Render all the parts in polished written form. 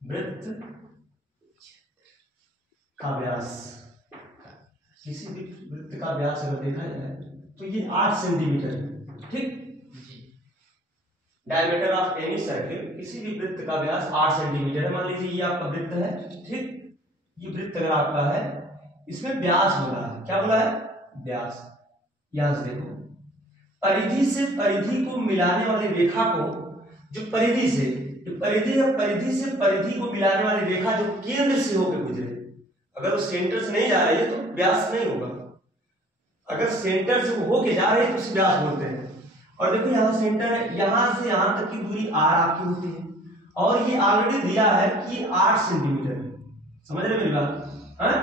वृत्त का व्यास, किसी भी वृत्त का व्यास अगर देखा जाए तो ये 8 सेंटीमीटर है। ठीक, डायमीटर ऑफ एनी सर्किल, किसी भी वृत्त का व्यास 8 सेंटीमीटर है। मान लीजिए ये आपका वृत्त है, ठीक, ये वृत्त अगर आपका है, इसमें व्यास बोला है, क्या बोला है, व्यास। यहां से देखो, परिधि से परिधि को मिलाने वाली रेखा को, जो परिधि से परिधि है, परिधि से परिधि को मिलाने वाली रेखा जो केंद्र से होकर गुजरे, अगर वो सेंटर से नहीं जा रही है तो व्यास नहीं होगा, अगर सेंटर से वो होके जा रही है तो उसे व्यास बोलते हैं। और देखो यहाँ सेंटर है, यहां से यहां तक की दूरी r आपकी होती है, और ये ऑलरेडी दिया है कि 8 सेंटीमीटर है। समझ रहे मेरी बात? हाँ,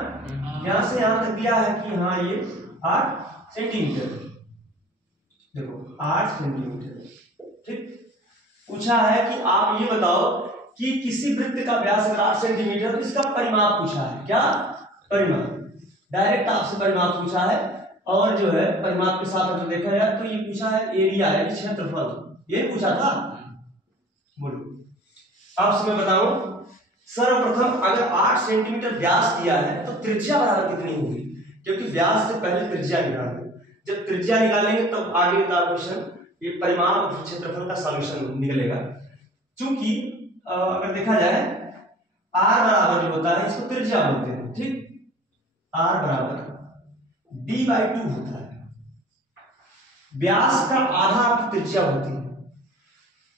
यहां से यहां तक दिया है कि हाँ ये 8 सेंटीमीटर, देखो 8 सेंटीमीटर। ठीक, पूछा है कि आप ये बताओ कि किसी वृत्त का व्यास अगर 8 सेंटीमीटर तो इसका परिमाप पूछा है। क्या परिमाप? डायरेक्ट आपसे परिमाप पूछा है, और जो है परिमाप के साथ अगर देखा जाए तो ये पूछा है एरिया है, क्षेत्रफल, ये पूछा था। बोलो, आपसे मैं बताऊं, सर्वप्रथम अगर 8 सेंटीमीटर व्यास दिया है तो त्रिज्या बराबर कितनी होगी, क्योंकि व्यास से पहले त्रिज्या निकालो, जब त्रिज्या निकालेंगे तब आगे का क्वेश्चन, ये परिमाप क्षेत्रफल का सॉल्यूशन निकलेगा। क्योंकि अगर देखा जाए r बराबर जो होता है इसको त्रिज्या बोलते हैं। ठीक, r बराबर d/2 होता है, व्यास का आधा आपकी त्रिज्या होती है,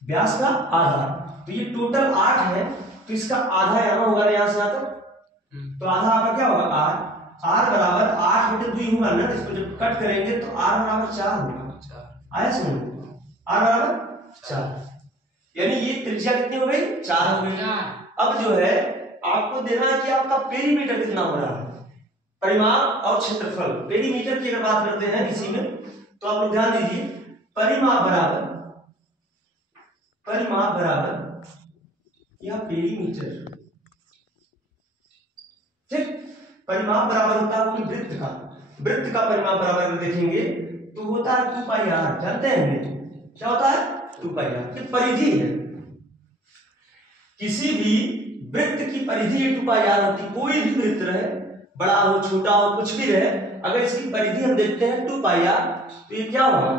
व्यास का आधा, तो ये टोटल 8 है तो इसका आधा यहाँ होगा, यहाँ से आता तो आधा आपका क्या होगा, r बराबर 8/2 होगा ना, इसको जब कट करेंगे तो r बराबर 4 होगा। आया समझ, r बराबर 4, यानी ये त्रिज्या कितनी हो गई, 4 हो गई। अब जो है आपको देना है कि आपका पेरीमीटर कितना हो रहा है, परिमाप और क्षेत्रफल। पेरीमीटर की अगर बात करते हैं इसी में, तो आप लोग ध्यान दीजिए, परिमाप बराबर यह पेरीमीटर। ठीक, परिमाप बराबर होता है वृत्त का परिमाप बराबर अगर देखेंगे तो होता है 2πr। जानते हैं क्या होता है, 2πr, ये परिधि है। किसी भी वृत्त की परिधि 2πr होती, कोई भी वृत्त रहे, बड़ा हो छोटा हो कुछ भी रहे, अगर इसकी परिधि हम देखते हैं 2πr तो ये क्या होगा,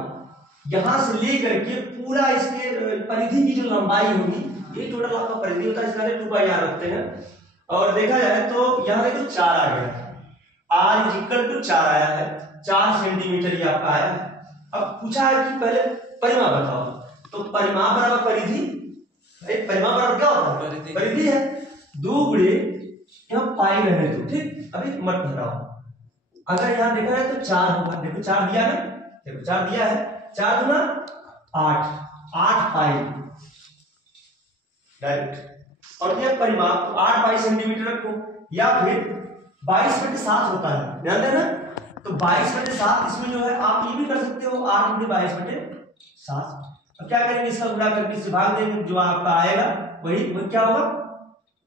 यहां से लेकर के पूरा इसके परिधि की जो लंबाई होगी, ये टोटल आपका परिधि होता है, इसका 2πr रखते हैं। और देखा जाए तो यहाँ देखो 4 आ गया, r 4 आया है, 4 सेंटीमीटर ये आपका आया है। अब पूछा है कि पहले परिमाप बताओ, तो परिमाप बराबर परिधि, परिमाप बराबर क्या होता है, परिधि है, 2 गुणे यहाँ पाई रहने दो। ठीक, अभी मत घटाओ, अगर यहाँ देखा जाए तो 4 होगा, देखो 4 दिया है, देखो 4 दिया है, 4 गुना 8 पाई डायरेक्ट, और यह परिमाप 8 पाई सेंटीमीटर रखो, या फिर 22/7 होता है, ध्यान देना, तो 22/7 इसमें जो है आप ये भी कर सकते हो 8 × 22/7। अब क्या करेंगे, इसका गुणा करके इससे भाग देंगे, जो आपका आएगा वही क्या होगा,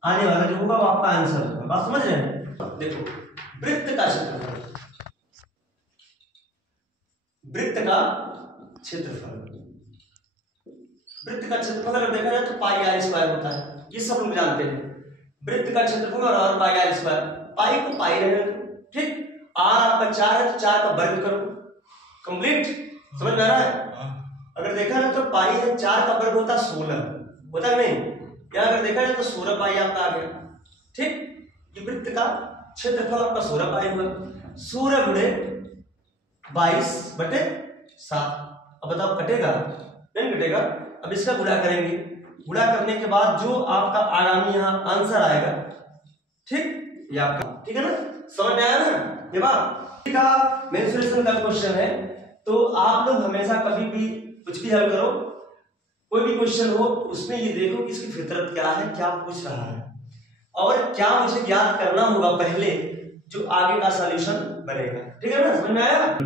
आने वाला जो होगा वो आपका आंसर होगा। बात समझ रहे हैं? देखो, वृत्त का क्षेत्रफल, वृत्त का क्षेत्रफल अगर देखा जाए तो πr² होता है, ये सब लोग जानते हैं। वृत्त का क्षेत्रफल और πr², पाई को पाई रहने दो। ठीक, r आपका 4 है तो 4 का वर्ग करो, कंप्लीट। समझ में आ रहा है? अगर देखा जाए तो पाई है, 4 का वर्ग होता है 16, होता है नहीं, या अगर देखा जाए तो 16 पाई आपका आ गया। ठीक, ये वृत्त का क्षेत्रफल आपका 16 पाई हुआ, 16 गुणे 22/7। अब बताओ कटेगा, नहीं कटेगा। अब इसका गुणा करेंगे, गुणा करने के बाद जो आपका आगामी यहाँ आंसर आएगा, ठीक, ये आपका, ठीक है ना, समझ में आया ना ये बात? ठीक है, मेंसुरेशन का क्वेश्चन है, तो आप लोग हमेशा कभी भी कुछ भी हल करो, कोई भी क्वेश्चन हो उसमें ये देखो कि इसकी फितरत क्या है, क्या पूछ रहा है, और क्या मुझे याद करना होगा पहले, जो आगे का सॉल्यूशन बनेगा। ठीक है ना, समझ में आया?